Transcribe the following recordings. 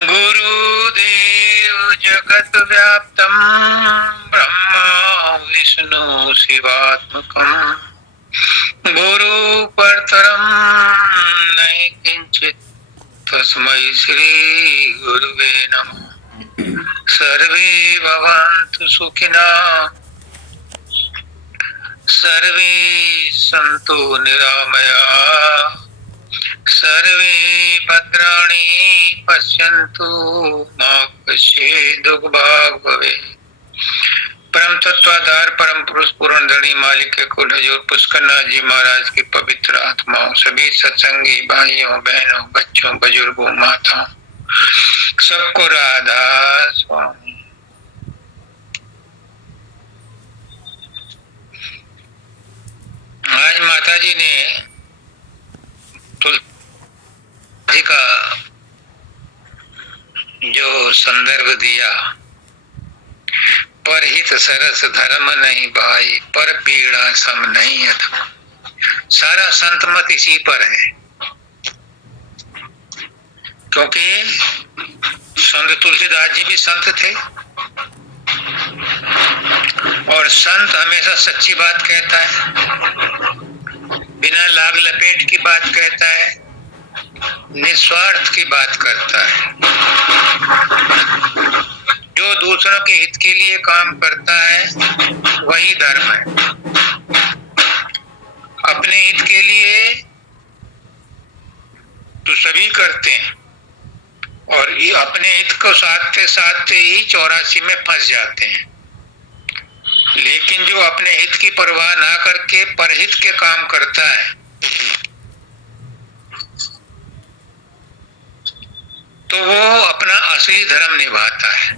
गुरुदेव जगत व्याप्तम ब्रह्मा विष्णु शिवात्मकम गुरु परतरम नहीं किंचित तस्मै श्री गुरुवे नमः। सर्वे भवन्तु सुखिनः सर्वे सन्तु निरामयाः सर्वे भद्राणि पश्यन्तु मा कश्चित् दुःखभाग् भवेत्। परम तत्वाधार परम पुरुष पूर्ण धनी मालिक के कुल हजूर पुष्करनाथ जी महाराज की पवित्र आत्माओं, सभी सत्संगी भाइयों बहनों बच्चों बुजुर्गों माताओं सबको राधा स्वामी। आज माता जी ने तुलसी का जो संदर्भ दिया, परहित सरस धर्म नहीं भाई पर पीड़ा सम नहीं अधम। सारा संत मत इसी पर है, क्योंकि संत तुलसीदास जी भी संत थे और संत हमेशा सच्ची बात कहता है, बिना लाग लपेट की बात कहता है, निस्वार्थ की बात करता है। जो दूसरों के हित के लिए काम करता है वही धर्म है। अपने हित के लिए तो सभी करते हैं और अपने हित को साधते साधते ही 84 में फंस जाते हैं। लेकिन जो अपने हित की परवाह ना करके परहित के काम करता है तो वो अपना असली धर्म निभाता है।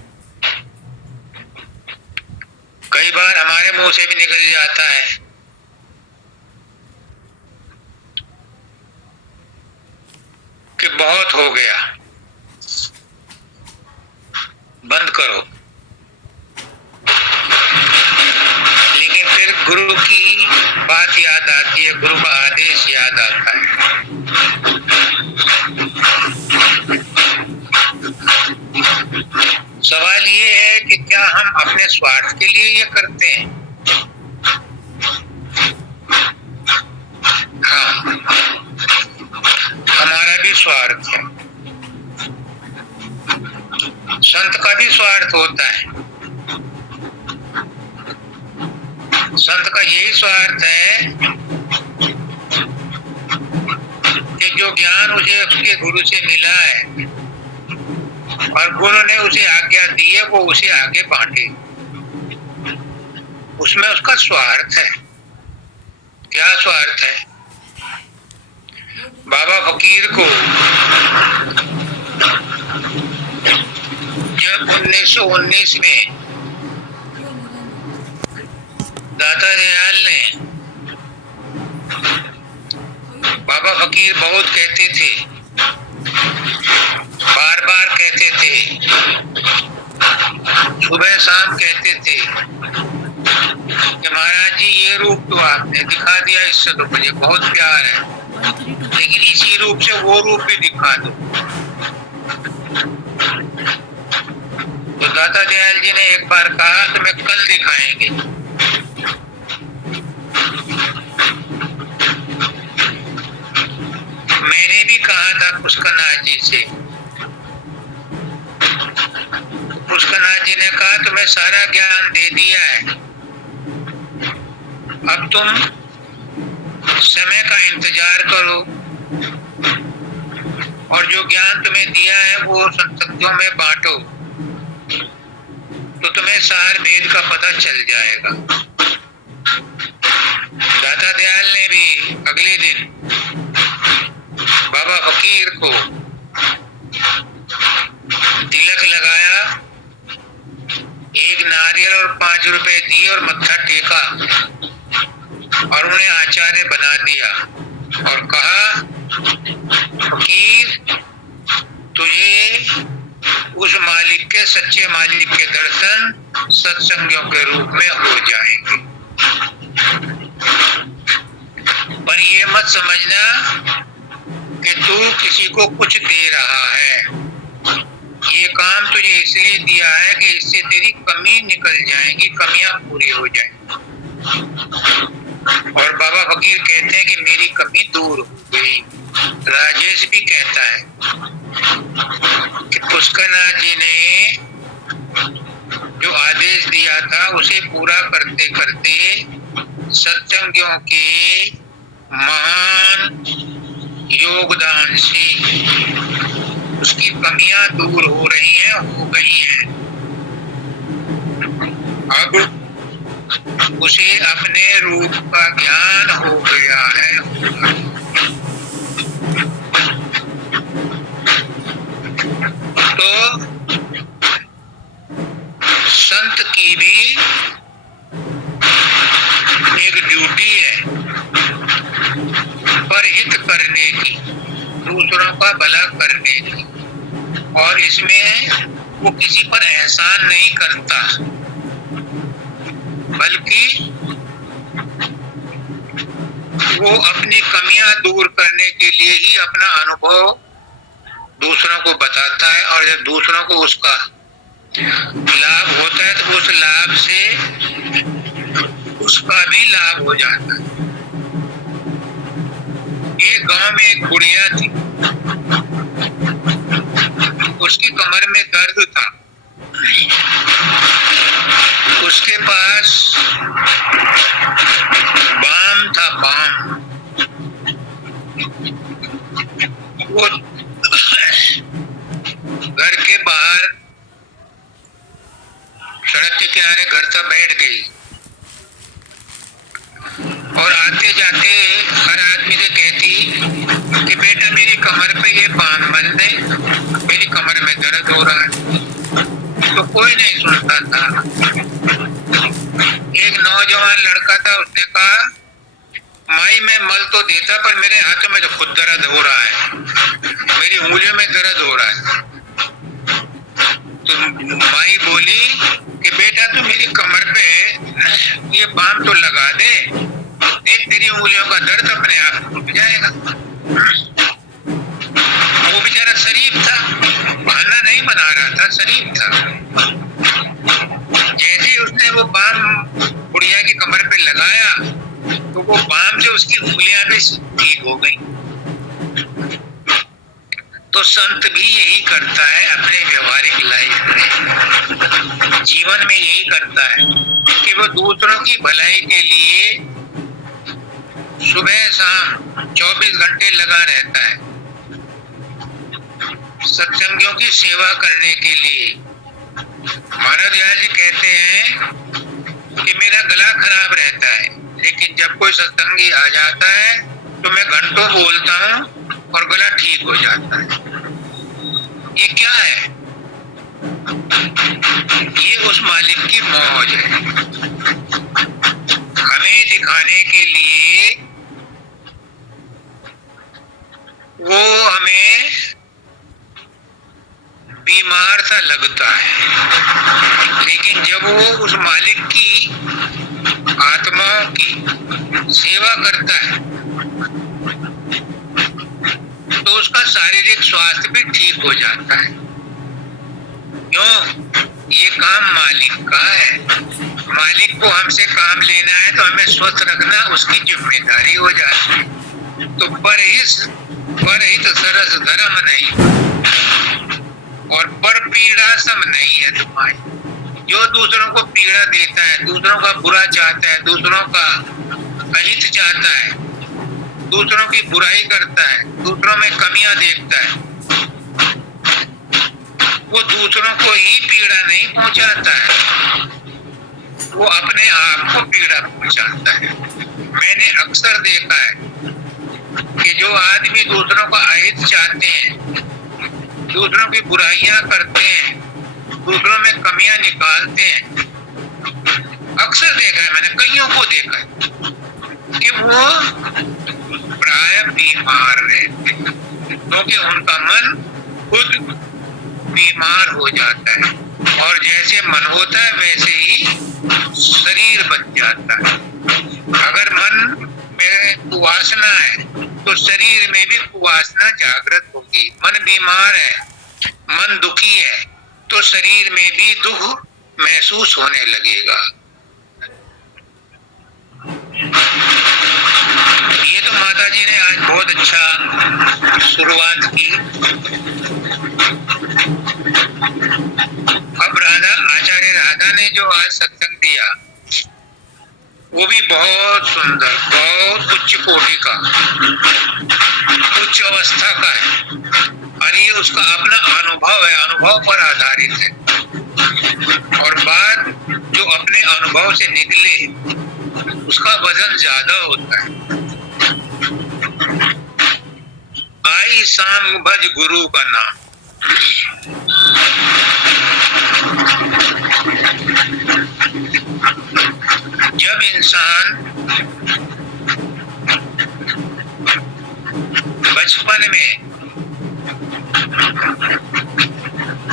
कई बार हमारे मुंह से भी निकल जाता है कि बहुत हो गया, बंद करो, लेकिन फिर गुरु की बात याद आती है, गुरु का आदेश याद आता है। सवाल ये है कि क्या हम अपने स्वार्थ के लिए ये करते हैं? हाँ, हमारा भी स्वार्थ है, संत का भी स्वार्थ होता है। संत का यही स्वार्थ है कि जो ज्ञान उसे उसके गुरु से मिला है और गुरु ने उसे आज्ञा दी है वो उसे आगे बांटे, उसमें उसका स्वार्थ है। क्या स्वार्थ है? बाबा फकीर को जब 1919 में दाता दयाल ने, बाबा फकीर बहुत कहते थे, बार बार कहते थे, सुबह शाम कहते थे कि महाराज जी ये रूप तो आपने दिखा दिया, इससे तो मुझे बहुत प्यार है, लेकिन इसी रूप से वो रूप भी दिखा दो। तो दाता दयाल जी ने एक बार कहा कि मैं कल दिखाएंगे। मैंने भी कहा था पुष्करनाथ जी से, पुष्करनाथ जी ने कहा तुम्हें सारा ज्ञान दे दिया है, अब तुम समय का इंतजार करो और जो ज्ञान तुम्हें दिया है वो संतों में बांटो, तो तुम्हें सार भेद का पता चल जाएगा। दाता दयाल ने भी अगले दिन बाबा फकीर को तिलक लगाया, एक नारियल और 5 रुपए दिए और मत्था टेका और उन्हें आचार्य बना दिया और कहा फकीर तुझे उस मालिक के, सच्चे मालिक के दर्शन सत्संगियों के रूप में हो जाएंगे। पर ये मत समझना कि तू किसी को कुछ दे रहा है, काम तुझे इसलिए दिया है कि इससे तेरी कमी निकल जाएगी, कमियां पूरी हो जाएंगी। और बाबा फकीर कहते हैं कि मेरी कमी दूर हो गई। राजेश भी कहता है कि पुष्करनाथ जी ने जो आदेश दिया था उसे पूरा करते करते सत्संगियों के महान योगदान से उसकी कमियां दूर हो रही हैं, हो गई हैं। अब उसे अपने रूप का ज्ञान हो गया है। तो संत की भी एक ड्यूटी है परहित करने की, दूसरों का भला करने की। और इसमें वो किसी पर एहसान नहीं करता, बल्कि वो अपनी कमियां दूर करने के लिए ही अपना अनुभव दूसरों को बताता है। और जब दूसरों को उसका लाभ होता है तो उस लाभ से उसका भी लाभ हो जाता है। एक गांव में एक बुढ़िया थी, उसकी कमर में दर्द था। उसके पास बाम था, बाम। वो घर के बाहर सड़क के किनारे घर तक बैठ गई और आते जाते हर आदमी से कहती कि बेटा मेरी कमर पे ये बांध बन दे, मेरी कमर में दर्द हो रहा है। तो कोई नहीं सुनता था। एक नौजवान लड़का था, उसने कहा माई मैं मल तो देता पर मेरे हाथों में तो खुद दर्द हो रहा है, मेरी उंगलियों में दर्द हो रहा है। तो माई बोली कि बेटा तू मेरी कमर पे ये बाम तो लगा दे, देख तेरी उंगलियों का दर्द अपने आप रुक जाएगा। वो बेचारा शरीफ था, बहाना नहीं बना रहा था, शरीफ था। जैसे उसने वो बाम बुढ़िया की कमर पे लगाया तो वो बाम से उसकी उंगलियां भी ठीक हो गई। तो संत भी यही करता है अपने व्यवहारिक लाइफ में, जीवन में यही करता है कि वो दूसरों की भलाई के लिए सुबह शाम 24 घंटे लगा रहता है, सत्संगियों की सेवा करने के लिए। महाराज जी कहते हैं कि मेरा गला खराब रहता है, लेकिन जब कोई सत्संगी आ जाता है तो मैं घंटों बोलता हूँ और गला ठीक हो जाता है। ये क्या है? ये उस मालिक की मौज है। हमें दिखाने के लिए वो हमें बीमार सा लगता है, लेकिन जब वो उस मालिक की आत्माओं की सेवा करता है तो उसका शारीरिक स्वास्थ्य भी ठीक हो जाता है। क्यों? ये काम मालिक का है। मालिक को हमसे काम लेना है तो हमें स्वस्थ रखना उसकी जिम्मेदारी हो जाती है। तो परहित सरस धर्म नहीं और पर पीड़ा सम नहीं है तुम्हारी। जो दूसरों को पीड़ा देता है, दूसरों का बुरा चाहता है, दूसरों का अहित चाहता है, दूसरों की बुराई करता है, दूसरों में कमियां देखता है, वो दूसरों को ही पीड़ा नहीं पहुंचाता है, वो अपने आप को पीड़ा पहुंचाता है। मैंने अक्सर देखा है कि जो आदमी दूसरों का अहित चाहते हैं, दूसरों की बुराइयां करते हैं, दूसरों में कमियां निकालते हैं, अक्सर देखा है मैंने, कईयों को देखा है कि वो प्राय बीमार रहते हैं, क्योंकि उनका मन खुद बीमार हो जाता है और जैसे मन होता है वैसे ही शरीर बन जाता है। अगर मन में कुवासना है तो शरीर में भी कुवासना जागृत होगी। मन बीमार है, मन दुखी है तो शरीर में भी दुख महसूस होने लगेगा। ये तो माता जी ने आज बहुत अच्छा शुरुआत की। अब आचार्य राधा ने जो आज सत्संग दिया वो भी बहुत सुंदर, बहुत उच्च कोटि का, उच्च अवस्था का है और ये उसका अपना अनुभव है, अनुभव पर आधारित है। और बात जो अपने अनुभव से निकले उसका वजन ज्यादा होता है। आई सांग भज गुरु का नाम। जब इंसान बचपन में,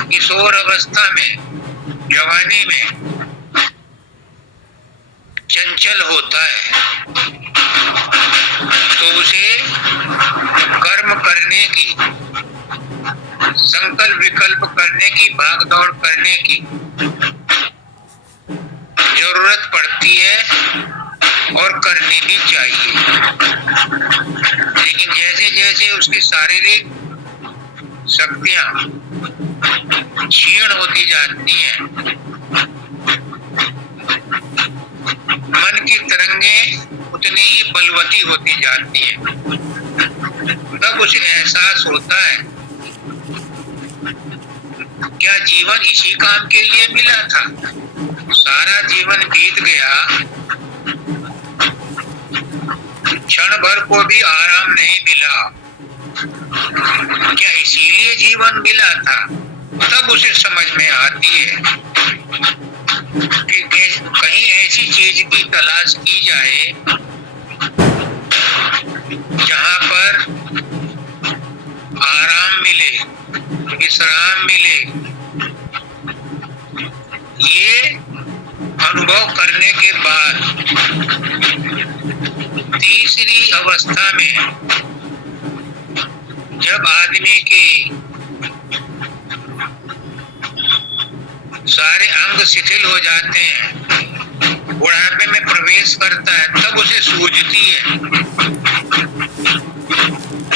किशोर अवस्था में, जवानी में चंचल होता है तो उसे कर्म करने की, संकल्प विकल्प करने की, भागदौड़ करने की जरूरत पड़ती है और करनी भी चाहिए। लेकिन जैसे जैसे उसकी शारीरिक शक्तियां क्षीण होती जाती हैं, मन की तरंगें उतनी ही बलवती होती जाती है, तब उसे एहसास होता है क्या जीवन इसी काम के लिए मिला था? सारा जीवन बीत गया, क्षण भर को भी आराम नहीं मिला, क्या इसीलिए जीवन मिला था? तब उसे समझ में आती है कि कहीं ऐसी चीज की तलाश की जाए जहां पर आराम मिले, विश्राम मिले। ये अनुभव करने के बाद तीसरी अवस्था में जब आदमी की सारे अंग शिथिल हो जाते हैं, बुढ़ापे में प्रवेश करता है, तब उसे सूझती है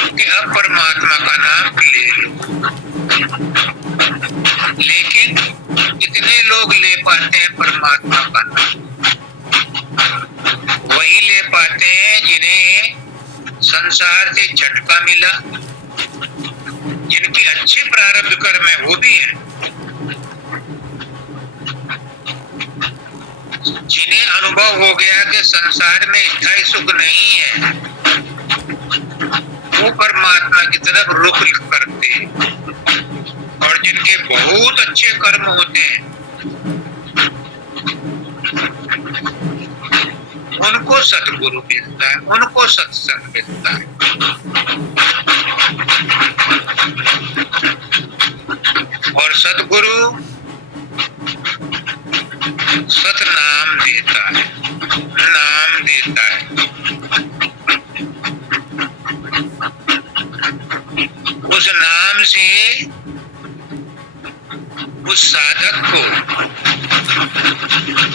कि अब परमात्मा का नाम ले लो। लेकिन कितने लोग ले पाते हैं परमात्मा का नाम? वही ले पाते हैं जिन्हें संसार से झटका मिला, जिनके अच्छे प्रारब्ध कर्म है वो भी है, जिन्हें अनुभव हो गया कि संसार में स्थायी सुख नहीं है, वो परमात्मा की तरफ रुख करते हैं। और जिनके बहुत अच्छे कर्म होते हैं उनको सतगुरु मिलता है, उनको सत्संग मिलता है। और सतगुरु सत नाम देता है, नाम देता है। उस नाम से उस साधक को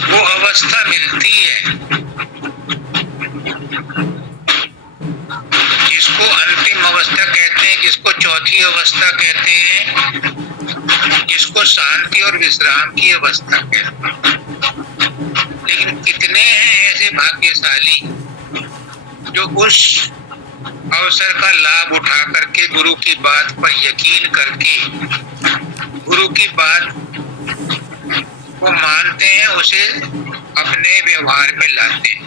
वो अवस्था मिलती है जिसको अंतिम अवस्था कहते हैं, जिसको चौथी अवस्था कहते हैं, जिसको शांति और विश्राम की अवस्था कहते हैं। लेकिन कितने हैं ऐसे भाग्यशाली जो उस अवसर का लाभ उठा करके, गुरु की बात पर यकीन करके, गुरु की बात को मानते हैं, उसे अपने व्यवहार में लाते हैं।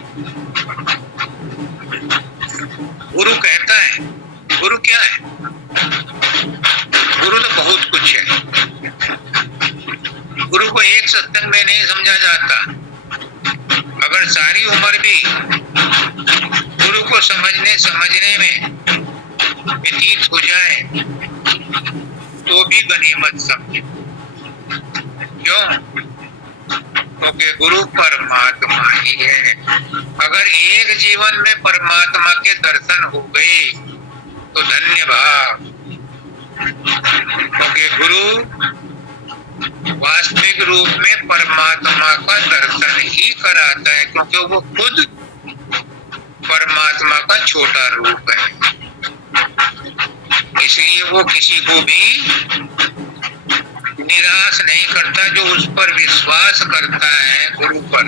गुरु कहता है, गुरु क्या है? गुरु तो बहुत कुछ है। गुरु को एक सत्संग में नहीं समझा जाता। अगर सारी उम्र भी गुरु को समझने में व्यतीत हो जाए तो भी गनीमत समझे। क्यों? क्योंकि गुरु परमात्मा ही है। अगर एक जीवन में परमात्मा के दर्शन हो गए तो धन्य भाव, क्योंकि गुरु वास्तविक रूप में परमात्मा का दर्शन ही कराता है, क्योंकि वो खुद परमात्मा का छोटा रूप है। इसलिए वो किसी को भी निराश नहीं करता जो उस पर विश्वास करता है। गुरु पर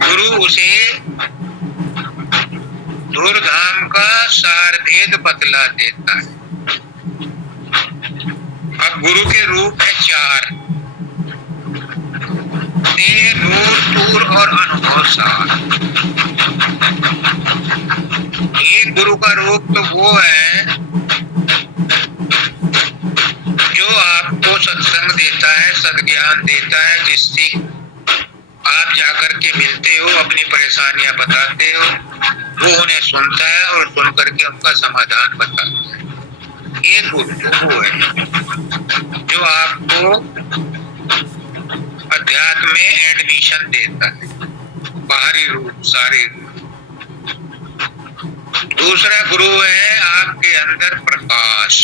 गुरु उसे धूर्धाम का सार भेद बतला देता है। अब गुरु के रूप है 4: देह, नूर, तूर और अनुभव सार। एक गुरु का रूप तो वो है जो आपको सत्संग देता है, सद्ज्ञान देता है, जिससे आप जाकर के मिलते हो, अपनी परेशानियां बताते हो, वो उन्हें सुनता है और सुन करके उनका समाधान बताता है। एक गुरु तो वो है जो आपको अध्यात्म में एडमिशन देता है, बाहरी रूप, सारे रूप। दूसरा गुरु है आपके अंदर प्रकाश,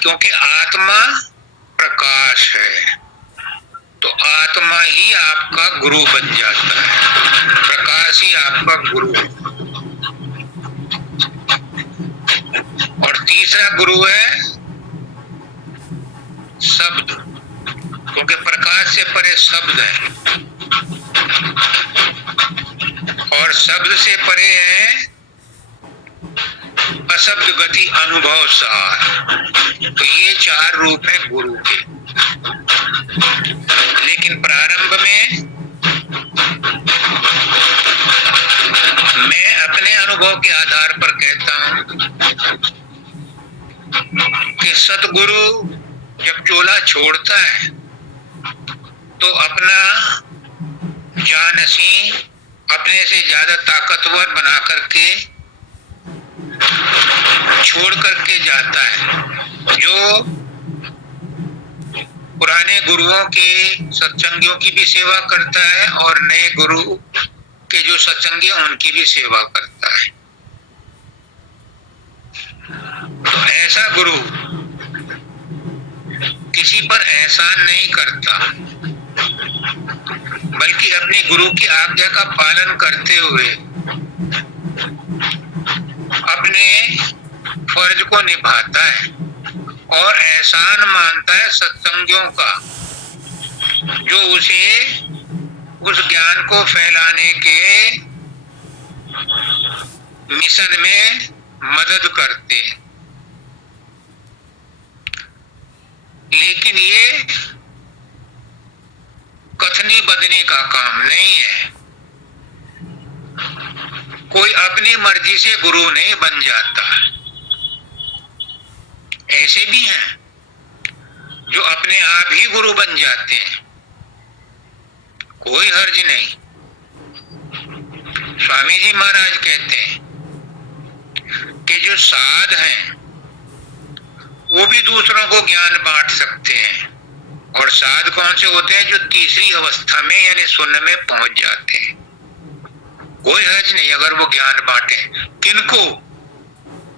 क्योंकि आत्मा प्रकाश है, तो आत्मा ही आपका गुरु बन जाता है, प्रकाश ही आपका गुरु है। और तीसरा गुरु है शब्द, क्योंकि प्रकाश से परे शब्द है और शब्द से परे है अशब्द गति अनुभव सार। तो ये 4 रूप है गुरु के। लेकिन प्रारंभ में मैं अपने अनुभव के आधार पर कहता हूं कि सतगुरु जब चोला छोड़ता है तो अपना जानसी अपने से ज्यादा ताकतवर बना करके छोड़ करके जाता है। जो पुराने गुरुओं के सत्संगियों की भी सेवा करता है और नए गुरु के जो सत्संगी हैं उनकी भी सेवा करता है। तो ऐसा गुरु किसी पर एहसान नहीं करता, बल्कि अपने गुरु की आज्ञा का पालन करते हुए अपने फर्ज को निभाता है और एहसान मानता है सत्संगियों का, जो उसे उस ज्ञान को फैलाने के मिशन में मदद करते हैं। लेकिन ये कथनी बदनी का काम नहीं है। कोई अपनी मर्जी से गुरु नहीं बन जाता। ऐसे भी हैं जो अपने आप ही गुरु बन जाते हैं, कोई हर्ज नहीं। स्वामी जी महाराज कहते हैं कि जो साध हैं वो भी दूसरों को ज्ञान बांट सकते हैं, और साध कौन से होते हैं? जो तीसरी अवस्था में यानी शून्य में पहुंच जाते हैं। कोई हर्ज नहीं अगर वो ज्ञान बांटे। किनको?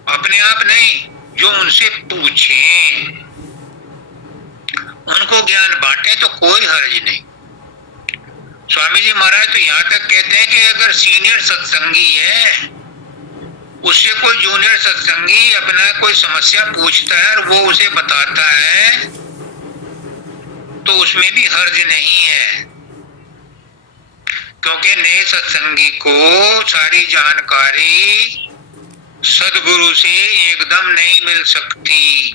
अपने आप नहीं, जो उनसे पूछें उनको ज्ञान बांटे तो कोई हर्ज नहीं। स्वामी जी महाराज तो यहाँ तक कहते हैं कि अगर सीनियर सत्संगी है उससे कोई जूनियर सत्संगी अपना कोई समस्या पूछता है और वो उसे बताता है तो उसमें भी हर्ज नहीं है, क्योंकि नए सत्संगी को सारी जानकारी सदगुरु से एकदम नहीं मिल सकती।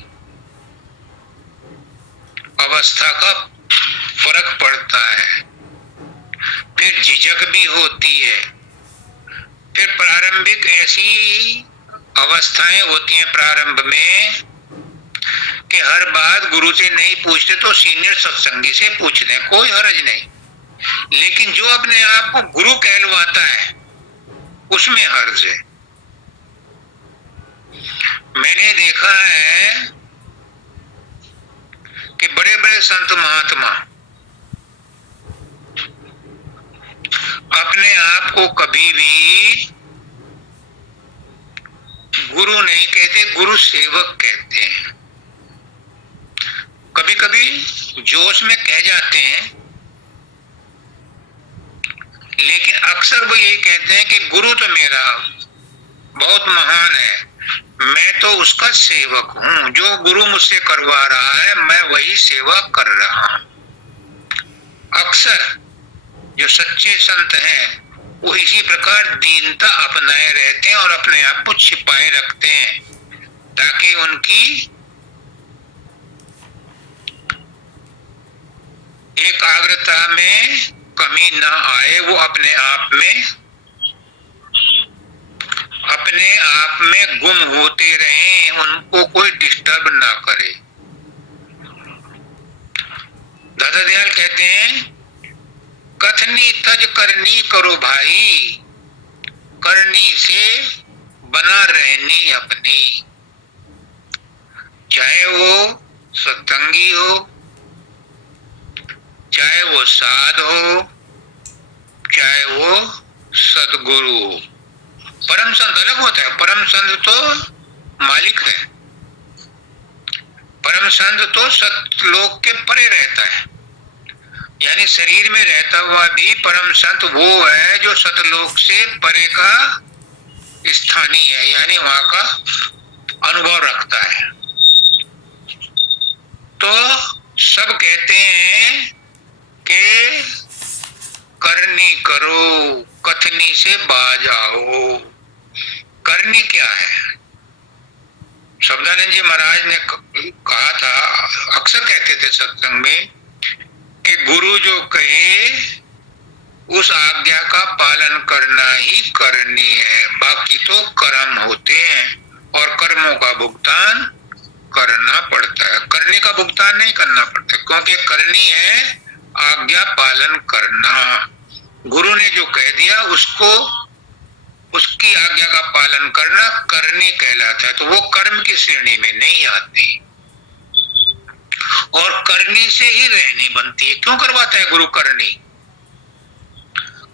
अवस्था का फर्क पड़ता है, फिर झिझक भी होती है, फिर प्रारंभिक ऐसी अवस्थाएं होती हैं प्रारंभ में कि हर बात गुरु से नहीं पूछते तो सीनियर सत्संगी से पूछ लें, कोई हर्ज नहीं। लेकिन जो अपने आप को गुरु कहलवाता है उसमें हर्ज है। मैंने देखा है कि बड़े बड़े संत महात्मा अपने आप को कभी भी गुरु नहीं कहते, गुरु सेवक कहते हैं। कभी कभी जोश में कह जाते हैं, लेकिन अक्सर वो यही कहते हैं कि गुरु तो मेरा बहुत महान है, मैं तो उसका सेवक हूं, जो गुरु मुझसे करवा रहा है मैं वही सेवा कर रहा हूं। अक्सर जो सच्चे संत हैं वो इसी प्रकार दीनता अपनाए रहते हैं और अपने आप को छिपाए रखते हैं, ताकि उनकी एकाग्रता में कमी ना आए, वो अपने आप में गुम होते रहें, उनको कोई डिस्टर्ब ना करे। दादा दयाल कहते हैं, कथनी तज करनी करो भाई, करनी से बना रहनी अपनी। चाहे वो सत्संगी हो, चाहे वो साध हो, चाहे वो सदगुरु हो। परम संत अलग होता है, परम संत तो मालिक है, परम संत तो सतलोक के परे रहता है, यानी शरीर में रहता हुआ भी परम संत वो है जो सतलोक से परे का स्थानीय है, यानी वहां का अनुभव रखता है। तो सब कहते हैं कि करनी करो, कथनी से बाज आओ। करनी क्या है? शब्दानंद जी महाराज ने कहा था, अक्सर कहते थे सत्संग में, कि गुरु जो कहे उस आज्ञा का पालन करना ही करनी है, बाकी तो कर्म होते हैं और कर्मों का भुगतान करना पड़ता है। करने का भुगतान नहीं करना पड़ता, क्योंकि करनी है आज्ञा पालन करना। गुरु ने जो कह दिया उसको, उसकी आज्ञा का पालन करना करनी कहलाता है, तो वो कर्म की श्रेणी में नहीं आती। और करनी से ही रहनी बनती है। क्यों करवाता है गुरु करनी?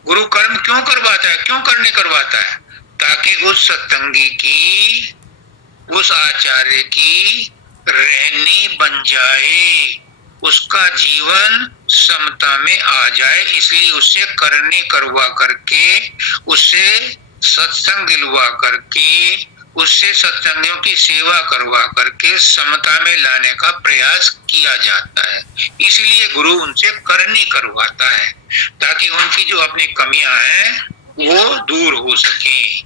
गुरु कर्म क्यों करवाता है, क्यों करनी करवाता है? ताकि उस सत्संगी की, उस आचार्य की रहनी बन जाए, उसका जीवन समता में आ जाए, इसलिए उससे करनी करवा करके, उससे सत्संग दिलवा करके, उससे सत्संगियों की सेवा करवा करके समता में लाने का प्रयास किया जाता है। इसलिए गुरु उनसे करनी करवाता है, ताकि उनकी जो अपनी कमियां हैं वो दूर हो सके,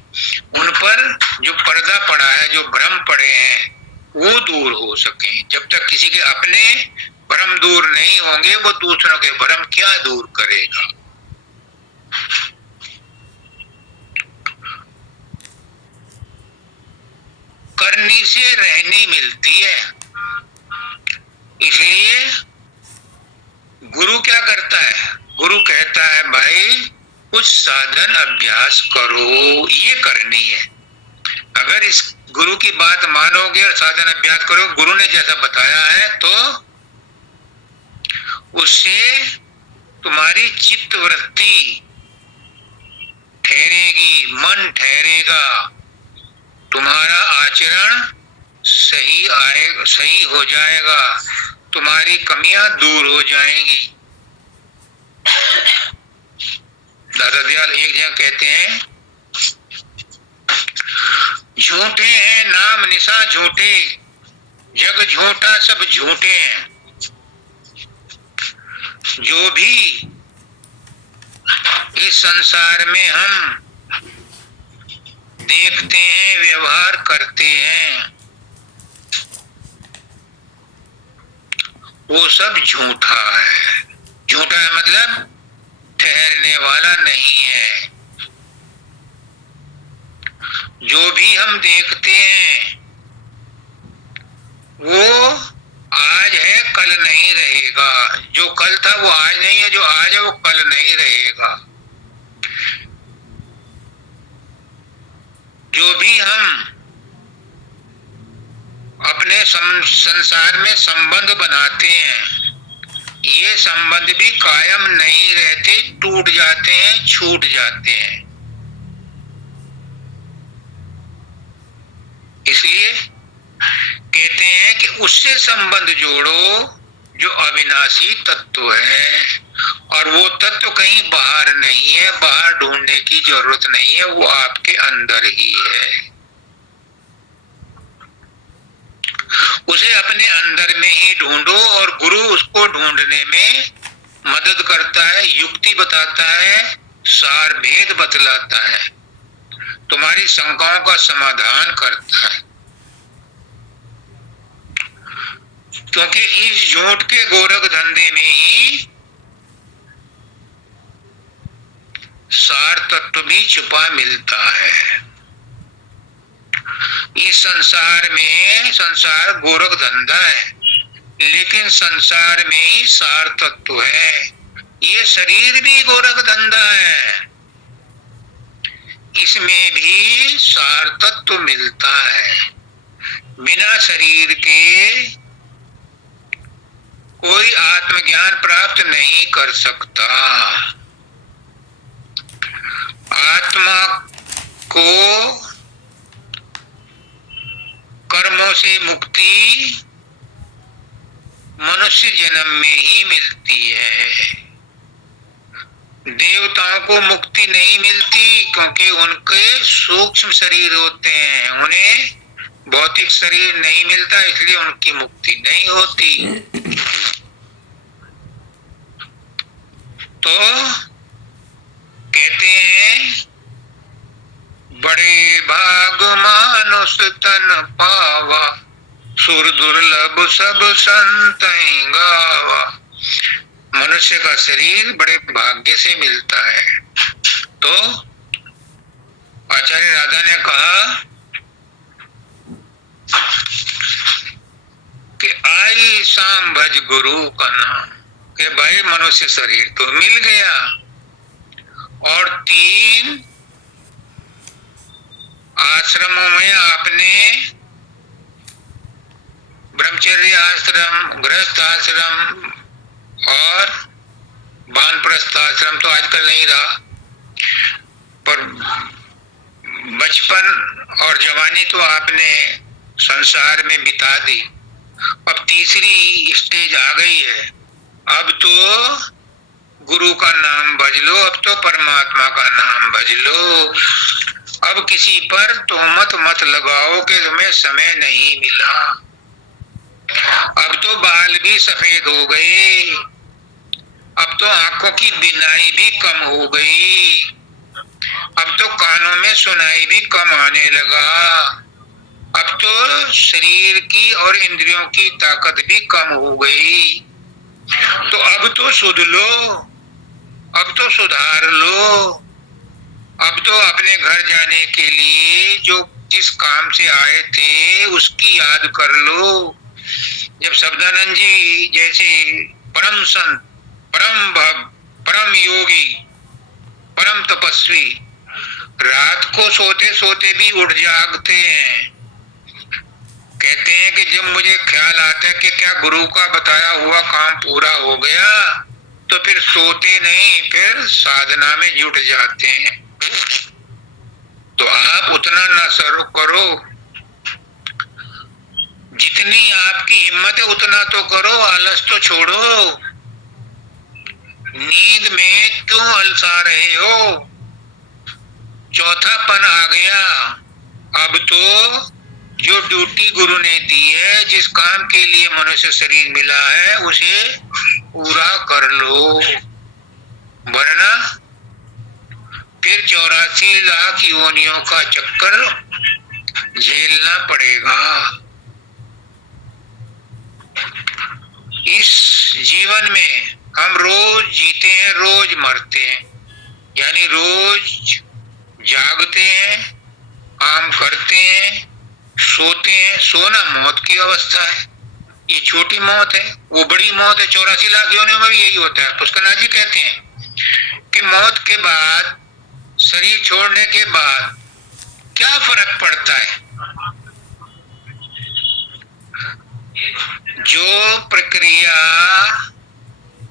उन पर जो पर्दा पड़ा है, जो भ्रम पड़े हैं वो दूर हो सके। जब तक किसी के अपने भ्रम दूर नहीं होंगे, वो दूसरों के भ्रम क्या दूर करेगा। करनी से रहनी मिलती है। इसलिए गुरु क्या करता है? गुरु कहता है भाई कुछ साधन अभ्यास करो, ये करनी है। अगर इस गुरु की बात मानोगे और साधन अभ्यास करो, गुरु ने जैसा बताया है, तो उससे तुम्हारी चित्त वृत्ति ठहरेगी, मन ठहरेगा, तुम्हारा आचरण सही हो जाएगा, तुम्हारी कमियां दूर हो जाएंगी। दादा दयाल एक जगह कहते हैं, झूठे हैं नाम निशा झूठे, जग झूठा सब झूठे हैं। जो भी इस संसार में हम देखते हैं, व्यवहार करते हैं, वो सब झूठा है। झूठा है मतलब ठहरने वाला नहीं है। जो भी हम देखते हैं वो आज है, कल नहीं रहेगा। जो कल था वो आज नहीं है, जो आज है वो कल नहीं रहेगा। जो भी हम अपने संसार में संबंध बनाते हैं, ये संबंध भी कायम नहीं रहते, टूट जाते हैं, छूट जाते हैं। इसलिए कहते हैं कि उससे संबंध जोड़ो जो अविनाशी तत्व है, और वो तत्व कहीं बाहर नहीं है, बाहर ढूंढने की जरूरत नहीं है, वो आपके अंदर ही है। उसे अपने अंदर में ही ढूंढो, और गुरु उसको ढूंढने में मदद करता है, युक्ति बताता है, सार भेद बतलाता है, तुम्हारी शंकाओं का समाधान करता है। क्योंकि इस झूठ के गोरख धंधे में ही सार तत्व भी छुपा मिलता है। इस संसार में, संसार गोरख धंधा है, लेकिन संसार में ही सार तत्व है। ये शरीर भी गोरख धंधा है, इसमें भी सार तत्व मिलता है। बिना शरीर के कोई आत्मज्ञान प्राप्त नहीं कर सकता। आत्मा को कर्मों से मुक्ति मनुष्य जन्म में ही मिलती है। देवताओं को मुक्ति नहीं मिलती, क्योंकि उनके सूक्ष्म शरीर होते हैं, उन्हें भौतिक शरीर नहीं मिलता, इसलिए उनकी मुक्ति नहीं होती। तो कहते हैं बड़े भाग मानुष तन पावा, सुर दुर्लभ सब संत गावा। मनुष्य का शरीर बड़े भाग्य से मिलता है। तो आचार्य राधा ने कहा कि आई शाम भज गुरु का नाम, कि भाई मनुष्य शरीर तो मिल गया, और 3 आश्रमों में आपने ब्रह्मचर्य आश्रम, गृहस्थ आश्रम और वानप्रस्थ आश्रम तो आजकल नहीं रहा, पर बचपन और जवानी तो आपने संसार में बिता दी। अब तीसरी स्टेज आ गई है, अब तो गुरु का नाम भज लो, अब तो परमात्मा का नाम भज लो। अब किसी पर तोहमत मत लगाओ कि तुम्हें समय नहीं मिला। अब तो बाल भी सफेद हो गए, अब तो आंखों की बिनाई भी कम हो गई, अब तो कानों में सुनाई भी कम आने लगा, अब तो शरीर की और इंद्रियों की ताकत भी कम हो गई। तो अब तो सुध लो, अब तो सुधार लो, अब तो अपने घर जाने के लिए जो जिस काम से आए थे उसकी याद कर लो। जब शब्दानंद जी जैसे परम संत, परम भक्त, परम योगी, परम तपस्वी रात को सोते सोते भी उठ जागते हैं, कहते हैं कि जब मुझे ख्याल आता है कि क्या गुरु का बताया हुआ काम पूरा हो गया, तो फिर सोते नहीं, फिर साधना में जुट जाते हैं। तो आप उतना ना शुरू करो, जितनी आपकी हिम्मत है उतना तो करो, आलस तो छोड़ो। नींद में क्यों अलसा रहे हो? चौथापन आ गया। अब तो जो ड्यूटी गुरु ने दी है, जिस काम के लिए मनुष्य शरीर मिला है, उसे पूरा कर लो, वरना फिर 84 लाख योनियों का चक्कर झेलना पड़ेगा। इस जीवन में हम रोज जीते हैं, रोज मरते हैं, यानी रोज जागते हैं, काम करते हैं, सोते हैं। सोना मौत की अवस्था है, ये छोटी मौत है, वो बड़ी मौत है। 84 लाख योनियों में भी यही होता है। पुष्करनाथ जी कहते हैं कि मौत के बाद, शरीर छोड़ने के बाद क्या फर्क पड़ता है? जो प्रक्रिया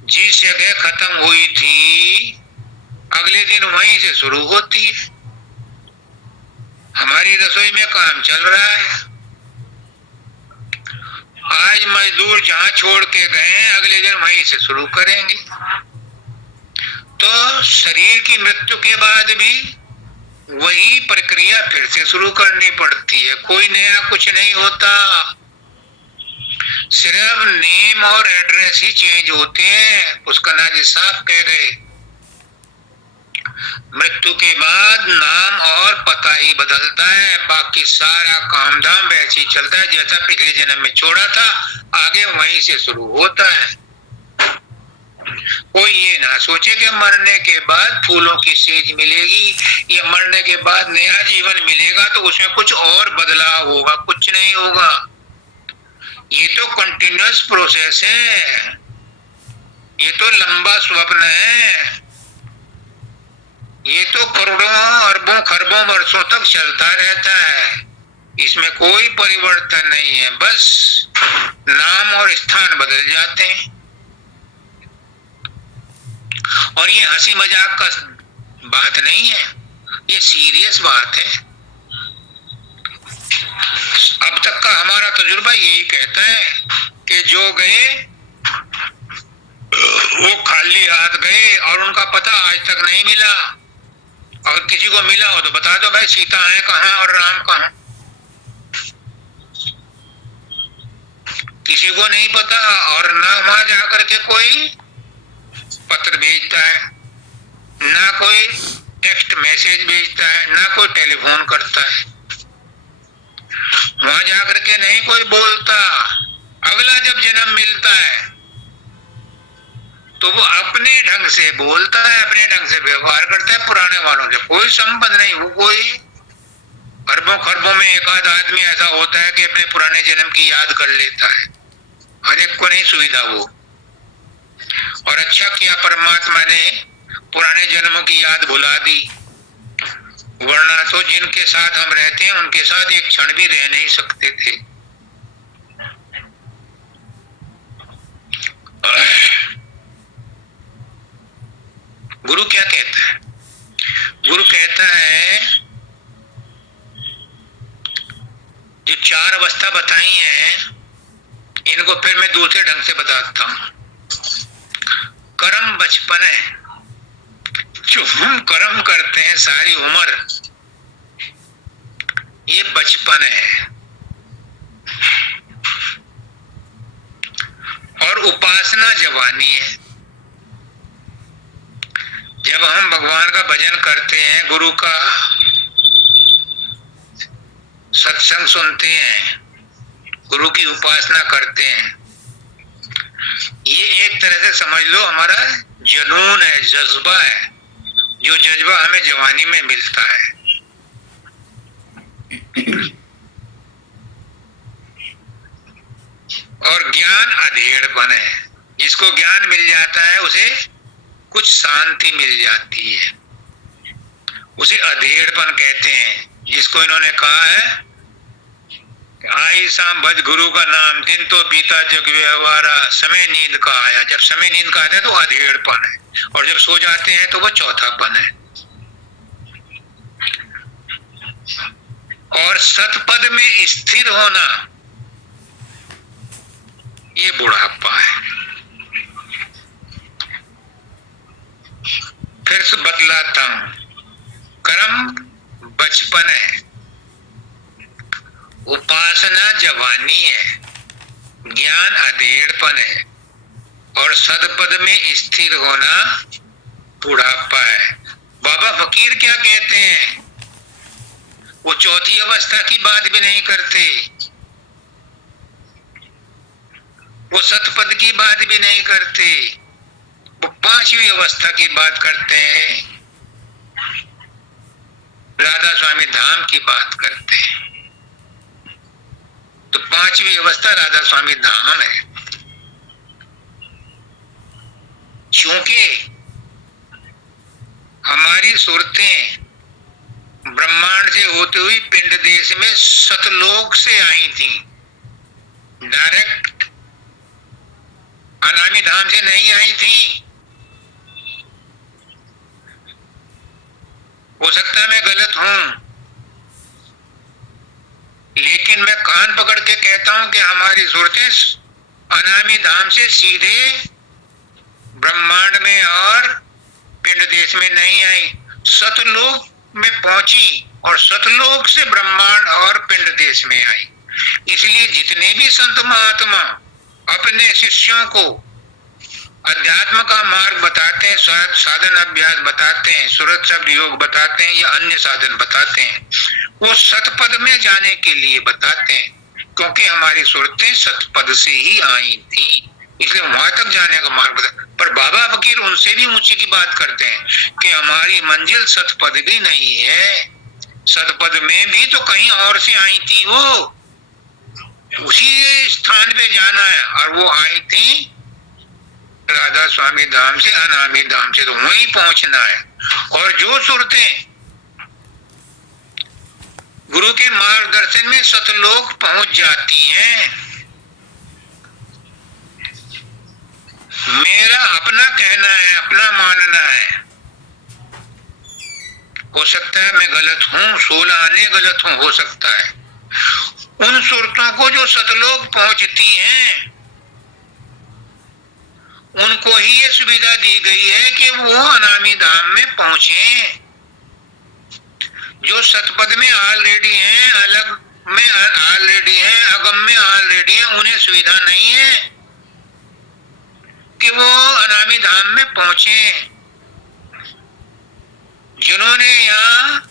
जिस जगह खत्म हुई थी, अगले दिन वहीं से शुरू होती है। हमारी रसोई में काम चल रहा है। आज मजदूर जहां छोड़ के गए हैं अगले दिन वहीं से शुरू करेंगे। तो शरीर की मृत्यु के बाद भी वही प्रक्रिया फिर से शुरू करनी पड़ती है। कोई नया कुछ नहीं होता, सिर्फ नेम और एड्रेस ही चेंज होते हैं। पुष्करनाथ जी साहब कह गए, मृत्यु के बाद नाम और पता ही बदलता है, बाकी सारा काम धाम वैसे ही चलता है जैसा पिछले जन्म में छोड़ा था, आगे वहीं से शुरू होता है। कोई ये ना सोचे कि मरने के बाद फूलों की सेज मिलेगी या मरने के बाद नया जीवन मिलेगा तो उसमें कुछ और बदलाव होगा, कुछ नहीं होगा। ये तो कंटिन्यूअस प्रोसेस है, ये तो लंबा स्वप्न है, ये तो करोड़ों अरबों खरबों वर्षों तक चलता रहता है। इसमें कोई परिवर्तन नहीं है, बस नाम और स्थान बदल जाते हैं। और ये हंसी मजाक का बात नहीं है, ये सीरियस बात है। अब तक का हमारा तजुर्बा यही कहता है कि जो गए वो खाली हाथ गए और उनका पता आज तक नहीं मिला। और किसी को मिला हो तो बता दो भाई सीता है कहाँ और राम कहाँ। किसी को नहीं पता, और ना वहां जाकर के कोई पत्र भेजता है, ना कोई टेक्स्ट मैसेज भेजता है, ना कोई टेलीफोन करता है, वहां जाकर के नहीं कोई बोलता। अगला जब जन्म मिलता है तो वो अपने ढंग से बोलता है, अपने ढंग से व्यवहार करता है, पुराने वालों से कोई संबंध नहीं। वो कोई अरबों खरबों में एक आध आदमी ऐसा होता है कि अपने पुराने जन्म की याद कर लेता है, हर एक को नहीं सुविधा वो। और अच्छा किया परमात्मा ने पुराने जन्मों की याद भुला दी, वरना तो जिनके साथ हम रहते हैं उनके साथ एक क्षण भी रह नहीं सकते थे। गुरु क्या कहता है? गुरु कहता है जो चार अवस्था बताई है इनको फिर मैं दूसरे ढंग से बताता हूं। कर्म बचपन है, जो हम कर्म करते हैं सारी उम्र, ये बचपन है। और उपासना जवानी है। जब हम भगवान का भजन करते हैं, गुरु का सत्संग सुनते हैं, गुरु की उपासना करते हैं, ये एक तरह से समझ लो हमारा जुनून है, जज्बा है, जो जज्बा हमें जवानी में मिलता है। और ज्ञान अधेड़पन है, जिसको ज्ञान मिल जाता है उसे कुछ शांति मिल जाती है, उसे अधेड़पन कहते हैं। जिसको इन्होंने कहा है आई शाम भज गुरु का नाम, दिन तो बीता जग व्यवहारा, समय नींद का आया। जब समय नींद का आता है तो अधेड़पन है, और जब सो जाते हैं तो वो चौथापन है। और सतपद में स्थिर होना ये बुढ़ापा है। फिर से बतलाता हूं, कर्म बचपन है, उपासना जवानी है, ज्ञान अधेड़पन है, और सदपद में स्थिर होना बुढ़ापा है। बाबा फकीर क्या कहते हैं? वो चौथी अवस्था की बात भी नहीं करते, वो सतपद की बात भी नहीं करते, वो पांचवी अवस्था की बात करते हैं, राधा स्वामी धाम की बात करते हैं। तो पांचवी अवस्था राधा स्वामी धाम है। क्योंकि हमारी सुरतें ब्रह्मांड से होते हुई पिंड देश में सतलोक से आई थी, डायरेक्ट अनामी धाम से नहीं आई थी। हो सकता है मैं गलत हूं, लेकिन मैं कान पकड़ के कहता हूं कि हमारी सूरतें अनामी धाम से सीधे ब्रह्मांड में और पिंड देश में नहीं आई, सतलोक में पहुंची और सतलोक से ब्रह्मांड और पिंड देश में आई। इसलिए जितने भी संत महात्मा अपने शिष्यों को अध्यात्म का मार्ग बताते हैं, साधन अभ्यास बताते हैं, सूरत शब्द योग बताते हैं या अन्य साधन बताते हैं, वो सतपद में जाने के लिए बताते हैं, क्योंकि हमारी सूरतें सतपद से ही आई थी, इसलिए वहां तक जाने का मार्ग बता। पर बाबा फकीर उनसे भी ऊंची की बात करते हैं कि हमारी मंजिल सतपद भी नहीं है, सतपद में भी तो कहीं और से आई थी, वो उसी स्थान पे जाना है, और वो आई थी राधा स्वामी धाम से, अनामी धाम से, तो वहीं पहुंचना है। और जो सूरतें गुरु के मार्गदर्शन में सतलोक पहुंच जाती हैं, मेरा अपना कहना है, अपना मानना है, हो सकता है मैं गलत हूं, 16 आने गलत हूं, हो सकता है, उन सूरतों को जो सतलोक पहुंचती हैं उनको ही ये सुविधा दी गई है कि वो अनामी धाम में पहुंचे। जो सतपद में ऑलरेडी हैं, अलग में ऑलरेडी हैं, अगम में ऑलरेडी हैं, उन्हें सुविधा नहीं है कि वो अनामी धाम में पहुंचे। जिन्होंने यहाँ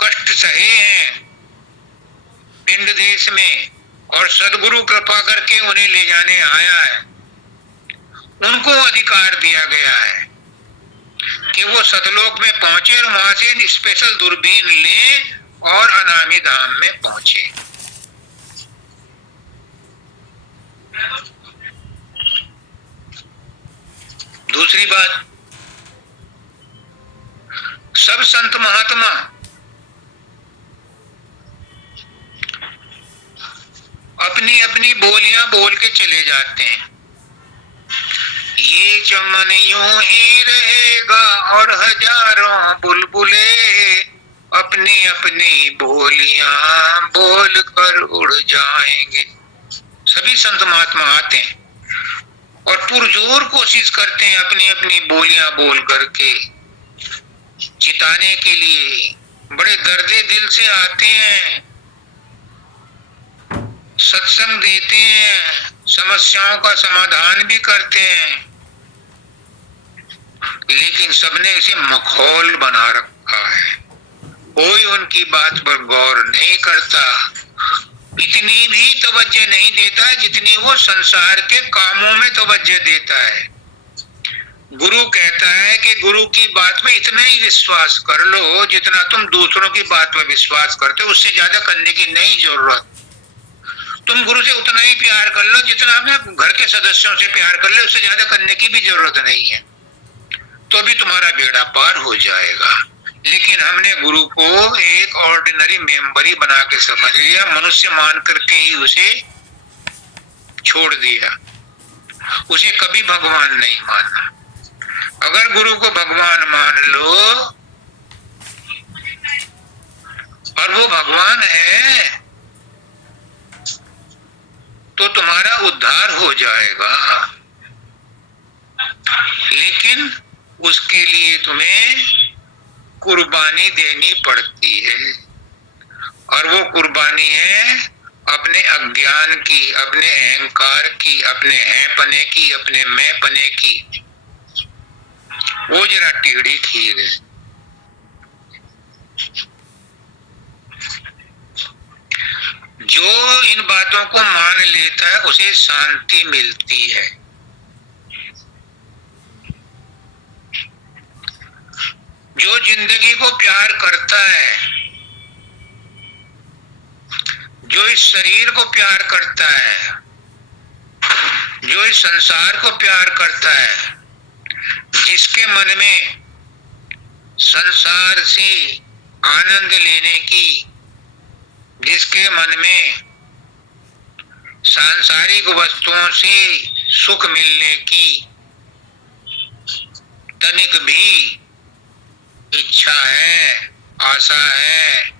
कष्ट सहे हैं पिंड देश में और सदगुरु कृपा करके उन्हें ले जाने आया है, उनको अधिकार दिया गया है कि वो सतलोक में पहुंचे और वहां से स्पेशल दूरबीन लें और अनामी धाम में पहुंचे। दूसरी बात, सब संत महात्मा अपनी अपनी बोलियां बोल के चले जाते हैं, ये चमन यूं ही रहेगा और हजारों बुलबुले अपनी अपनी बोलियां बोल कर उड़ जाएंगे। सभी संत महात्मा आते हैं और पुरजोर कोशिश करते हैं अपनी अपनी बोलियां बोल करके चिताने के लिए, बड़े दर्दे दिल से आते हैं, सत्संग देते हैं, समस्याओं का समाधान भी करते हैं, लेकिन सबने इसे मखौल बना रखा है, कोई उनकी बात पर गौर नहीं करता, इतनी भी तवज्जो नहीं देता जितनी वो संसार के कामों में तवज्जो देता है। गुरु कहता है कि गुरु की बात में इतना ही विश्वास कर लो जितना तुम दूसरों की बात पर विश्वास करते हो, उससे ज्यादा करने की नहीं जरूरत। तुम गुरु से उतना ही प्यार कर लो जितना अपने घर के सदस्यों से प्यार कर लो, उससे ज्यादा करने की भी जरूरत नहीं है, तो भी तुम्हारा बेड़ा पार हो जाएगा। लेकिन हमने गुरु को एक ऑर्डिनरी मेंबर ही बना के समझ लिया, मनुष्य मान करके ही उसे छोड़ दिया, उसे कभी भगवान नहीं माना। अगर गुरु को भगवान मान लो और वो भगवान है तो तुम्हारा उद्धार हो जाएगा, लेकिन उसके लिए तुम्हें कुर्बानी देनी पड़ती है, और वो कुर्बानी है अपने अज्ञान की, अपने अहंकार की, अपने हैपने की, अपने मैंपने की। वो जरा टेढ़ी खीर है। जो इन बातों को मान लेता है उसे शांति मिलती है। जो जिंदगी को प्यार करता है, जो इस शरीर को प्यार करता है, जो इस संसार को प्यार करता है, जिसके मन में संसार से आनंद लेने की, जिसके मन में सांसारिक वस्तुओं से सुख मिलने की तनिक भी इच्छा है, आशा है,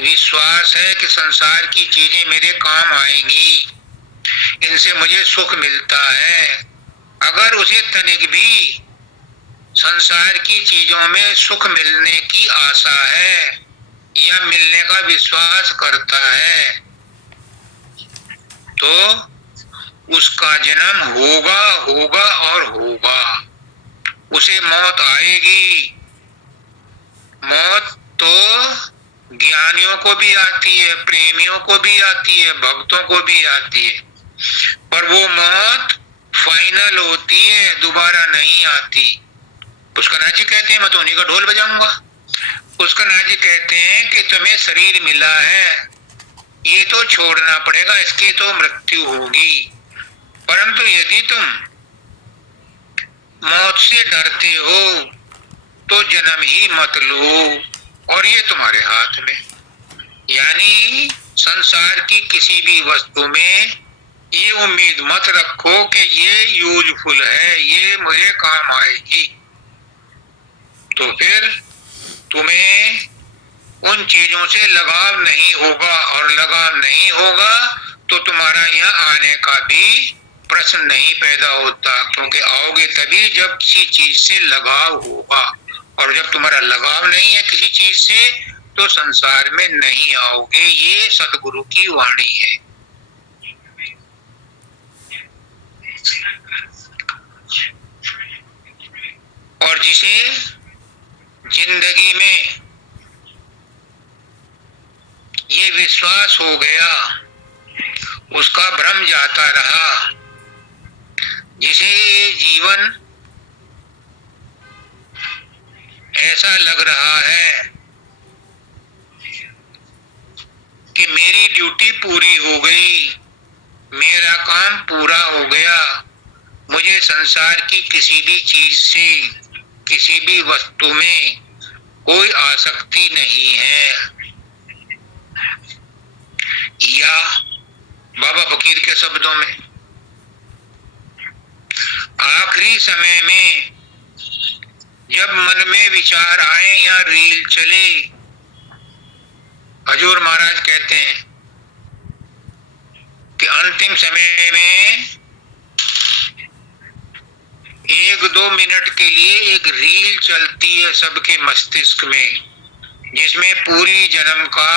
विश्वास है कि संसार की चीजें मेरे काम आएंगी, इनसे मुझे सुख मिलता है, अगर उसे तनिक भी संसार की चीजों में सुख मिलने की आशा है या मिलने का विश्वास करता है, तो उसका जन्म होगा होगा और होगा। उसे मौत आएगी। मौत तो ज्ञानियों को भी आती है, प्रेमियों को भी आती है, भक्तों को भी आती है, पर वो मौत फाइनल होती है, दोबारा नहीं आती। पुष्करनाथ जी कहते हैं, मैं तो उन्हीं का ढोल बजाऊंगा। पुष्करनाथ जी कहते हैं कि तुम्हें शरीर मिला है, ये तो छोड़ना पड़ेगा, इसकी तो मृत्यु होगी, परंतु यदि तुम मौत से डरते हो तो जन्म ही मत लो, और ये तुम्हारे हाथ में। यानी संसार की किसी भी वस्तु में ये उम्मीद मत रखो कि ये यूजफुल है, ये मुझे काम आएगी, तो फिर तुम्हें उन चीजों से लगाव नहीं होगा, और लगाव नहीं होगा तो तुम्हारा यहाँ आने का भी प्रश्न नहीं पैदा होता, क्योंकि आओगे तभी जब किसी चीज से लगाव होगा, और जब तुम्हारा लगाव नहीं है किसी चीज से तो संसार में नहीं आओगे। ये सतगुरु की वाणी है। और जिसे जिंदगी में ये विश्वास हो गया, उसका भ्रम जाता रहा, जिसे जीवन ऐसा लग रहा है कि मेरी ड्यूटी पूरी हो गई, मेरा काम पूरा हो गया, मुझे संसार की किसी भी चीज से, किसी भी वस्तु में कोई आसक्ति नहीं है। या बाबा फकीर के शब्दों में, आखिरी समय में जब मन में विचार आए या रील चले, हजूर महाराज कहते हैं कि अंतिम समय में 1-2 मिनट के लिए एक रील चलती है सबके मस्तिष्क में, जिसमें पूरी जन्म का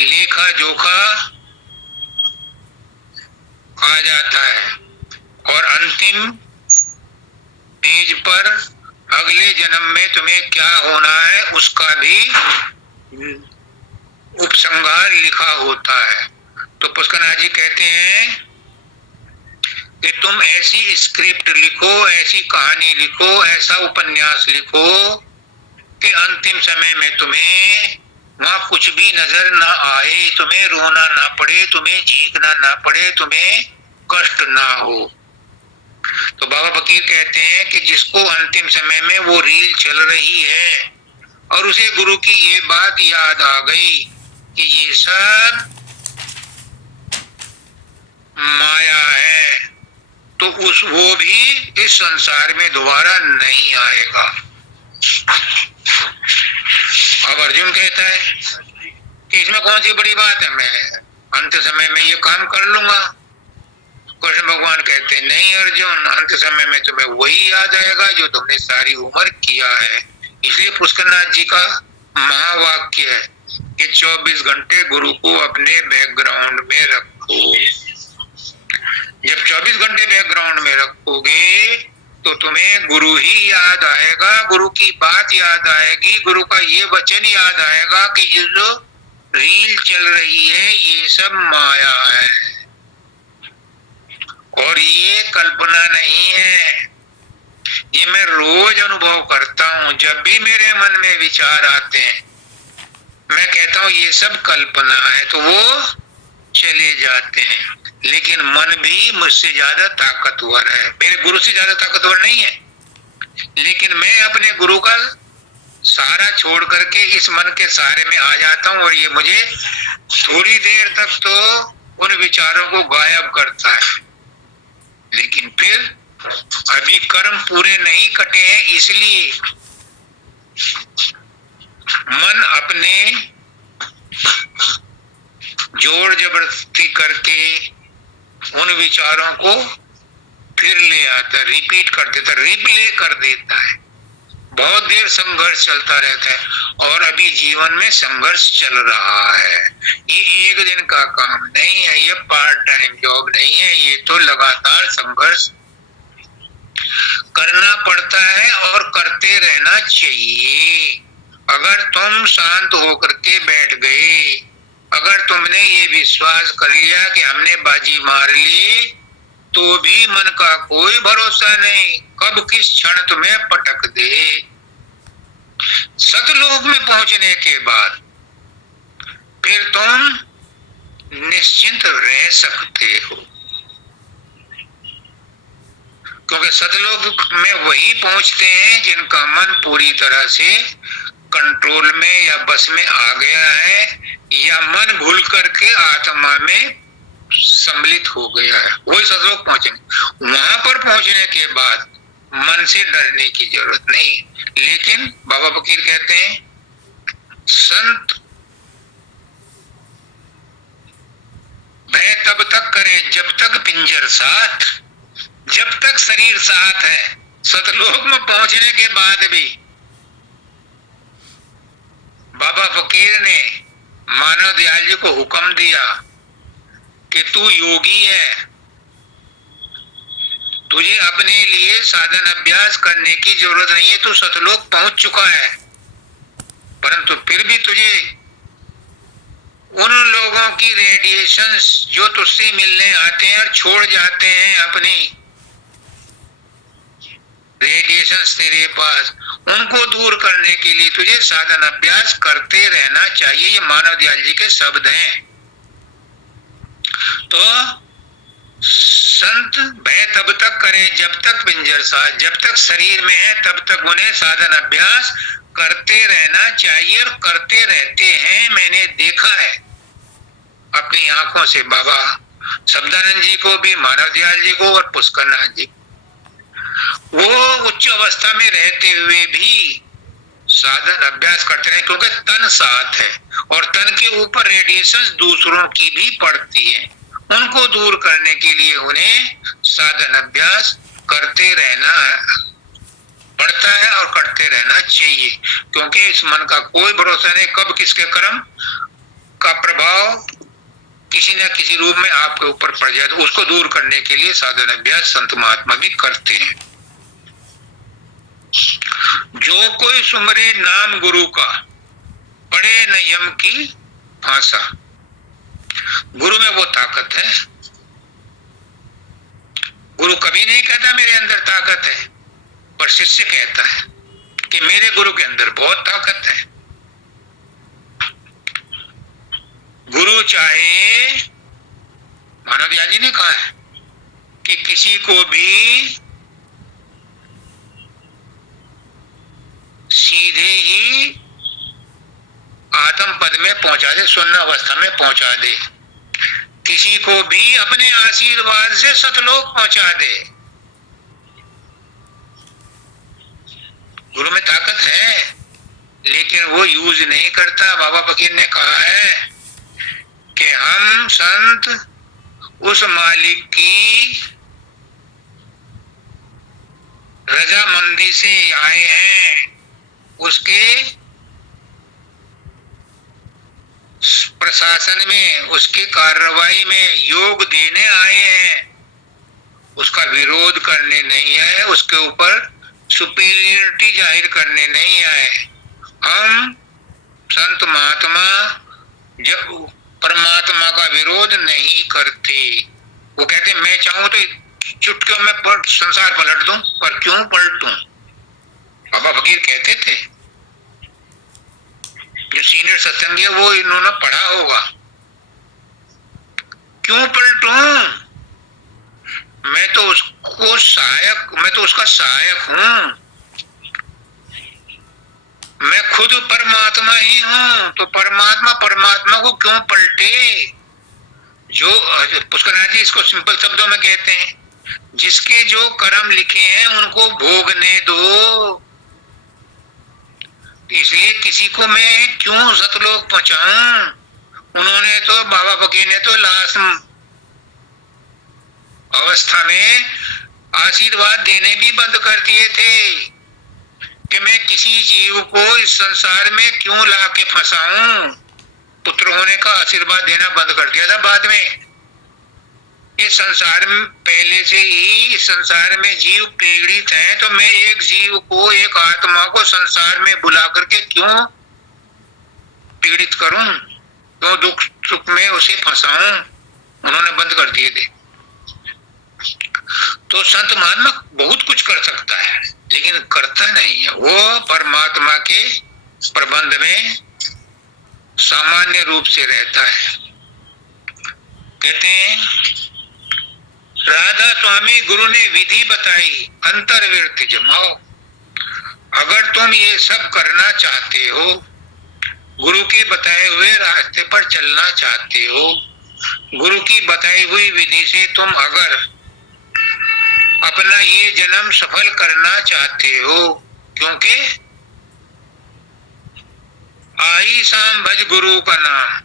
लेखा जोखा आ जाता है, और अंतिम पेज पर अगले जन्म में तुम्हें क्या होना है उसका भी उपसंहार लिखा होता है। तो पुष्करनाथ जी कहते हैं कि तुम ऐसी स्क्रिप्ट लिखो, ऐसी कहानी लिखो, ऐसा उपन्यास लिखो कि अंतिम समय में तुम्हें वहां कुछ भी नजर ना आए, तुम्हें रोना ना पड़े, तुम्हें झींकना ना पड़े, तुम्हें कष्ट ना हो। तो बाबा फकीर कहते हैं कि जिसको अंतिम समय में वो रील चल रही है और उसे गुरु की ये बात याद आ गई कि ये सब माया है, तो वो भी इस संसार में दोबारा नहीं आएगा। अब अर्जुन कहता है कि इसमें कौन सी बड़ी बात है, मैं अंत समय में ये काम कर लूंगा। कृष्ण भगवान कहते हैं नहीं अर्जुन, अंत समय में तुम्हें वही याद आएगा जो तुमने सारी उम्र किया है। इसलिए पुष्करनाथ जी का महावाक्य है कि 24 घंटे गुरु को अपने बैकग्राउंड में रखो। जब 24 घंटे बैकग्राउंड में रखोगे तो तुम्हें गुरु ही याद आएगा, गुरु की बात याद आएगी, गुरु का ये वचन याद आएगा कि ये जो रील चल रही है ये सब माया है और ये कल्पना नहीं है। ये मैं रोज अनुभव करता हूं। जब भी मेरे मन में विचार आते हैं मैं कहता हूं ये सब कल्पना है, तो वो चले जाते हैं। लेकिन मन भी मुझसे ज्यादा ताकतवर है, मेरे गुरु से ज्यादा ताकतवर नहीं है, लेकिन मैं अपने गुरु का सहारा छोड़ करके इस मन के सहारे में आ जाता हूं और ये मुझे थोड़ी देर तक तो उन विचारों को गायब करता है। लेकिन फिर अभी कर्म पूरे नहीं कटे हैं, इसलिए मन आपने जोर जबरदस्ती करके उन विचारों को फिर ले आता, रिपीट कर देता, रिप्ले कर देता है। बहुत देर संघर्ष चलता रहता है और अभी जीवन में संघर्ष चल रहा है। ये एक दिन का काम नहीं है, ये पार्ट टाइम जॉब नहीं है, ये तो लगातार संघर्ष करना पड़ता है और करते रहना चाहिए। अगर तुम शांत होकर के बैठ गए, अगर तुमने ये विश्वास कर लिया कि हमने बाजी मार ली, तो भी मन का कोई भरोसा नहीं कब किस क्षण तुम्हें पटक दे। सतलोक में पहुंचने के बाद फिर तुम निश्चिंत रह सकते हो, क्योंकि सतलोक में वही पहुंचते हैं जिनका मन पूरी तरह से कंट्रोल में या बस में आ गया है, या मन भूल करके आत्मा में सम्मिलित हो गया है, वही सतलोक पहुंचेंगे। वहां पर पहुंचने के बाद मन से डरने की जरूरत नहीं। लेकिन बाबा फकीर कहते हैं संत भय तब तक करें जब तक पिंजर साथ, जब तक शरीर साथ है। सतलोक में पहुंचने के बाद भी बाबा फकीर ने मानव दयाल जी को हुक्म दिया कि तू योगी है, तुझे अपने लिए साधन अभ्यास करने की जरूरत नहीं है, तू सतलोक पहुंच चुका है। परंतु फिर भी तुझे उन लोगों की रेडिएशंस जो तुझसे मिलने आते हैं और छोड़ जाते हैं अपनी रेडिएशंस तेरे पास, उनको दूर करने के लिए तुझे साधन अभ्यास करते रहना चाहिए। ये मानव दयाल जी के शब्द हैं। तो संत भय तब तक करें जब तक पिंजर साथ, जब तक शरीर में है तब तक उन्हें साधन अभ्यास करते रहना चाहिए और करते रहते हैं। मैंने देखा है अपनी आंखों से, बाबा शब्दानंद जी को भी, मानव दयाल जी को और पुष्करनाथ जी, वो उच्च अवस्था में रहते हुए भी साधन अभ्यास करते रहे, क्योंकि तन साथ है और तन के ऊपर रेडिएशंस दूसरों की भी पड़ती है। उनको दूर करने के लिए उन्हें साधन अभ्यास करते रहना पड़ता है और करते रहना चाहिए, क्योंकि इस मन का कोई भरोसा नहीं कब किसके कर्म का प्रभाव किसी न किसी रूप में आपके ऊपर पड़ जाए। तो उसको दूर करने के लिए साधन अभ्यास संत महात्मा भी करते हैं। जो कोई सुमरे नाम गुरु का, पड़े न यम की फांसा। गुरु में वो ताकत है। गुरु कभी नहीं कहता मेरे अंदर ताकत है, पर शिष्य कहता है कि मेरे गुरु के अंदर बहुत ताकत है। गुरु चाहे, मानव दयाल जी ने कहा है कि किसी को भी सीधे ही आत्म पद में पहुंचा दे, शून्य अवस्था में पहुंचा दे, किसी को भी अपने आशीर्वाद से सतलोक पहुंचा दे। गुरु में ताकत है, लेकिन वो यूज नहीं करता। बाबा फकीर ने कहा है कि हम संत उस मालिक की रजामंदी से आए हैं, उसके प्रशासन में, उसके कार्रवाई में योग देने आए हैं, उसका विरोध करने नहीं आए, उसके ऊपर सुपीरियरिटी जाहिर करने नहीं आए। हम संत महात्मा जब परमात्मा का विरोध नहीं करते। वो कहते मैं चाहूं तो चुटकियों में संसार पलट दूं, पर क्यों पलटूं? बाबा फकीर कहते थे, जो सीनियर सत्संगी है वो इन्होंने पढ़ा होगा, क्यों पलटूं? मैं तो उसको सहायक, मैं तो उसका सहायक हूं, मैं खुद परमात्मा ही हूं, तो परमात्मा परमात्मा को क्यों पलटे? जो पुष्करनाथ जी इसको सिंपल शब्दों में कहते हैं, जिसके जो कर्म लिखे हैं उनको भोगने दो। इसलिए किसी को मैं क्यों सतलोक पहुंचाऊं। उन्होंने तो, बाबा फकीर ने तो लास्ट अवस्था में आशीर्वाद देने भी बंद कर दिए थे कि मैं किसी जीव को इस संसार में क्यों ला के फंसाऊं। पुत्र होने का आशीर्वाद देना बंद कर दिया था बाद में। इस संसार में पहले से ही इस संसार में जीव पीड़ित हैं, तो मैं एक जीव को, एक आत्मा को संसार में बुला करके क्यों पीड़ित करूं, क्यों दुख सुख में उसे फंसाऊं। उन्होंने बंद कर दिए थे। तो संत महात्मा बहुत कुछ कर सकता है लेकिन करता नहीं है। वो परमात्मा के प्रबंध में सामान्य रूप से रहता है। कहते हैं राधा स्वामी गुरु ने विधि बताई, अंतर्वृत्ति जमाओ। अगर तुम ये सब करना चाहते हो, गुरु के बताए हुए रास्ते पर चलना चाहते हो, गुरु की बताई हुई विधि से तुम अगर अपना ये जन्म सफल करना चाहते हो, क्योंकि आई शाम भज गुरु का नाम,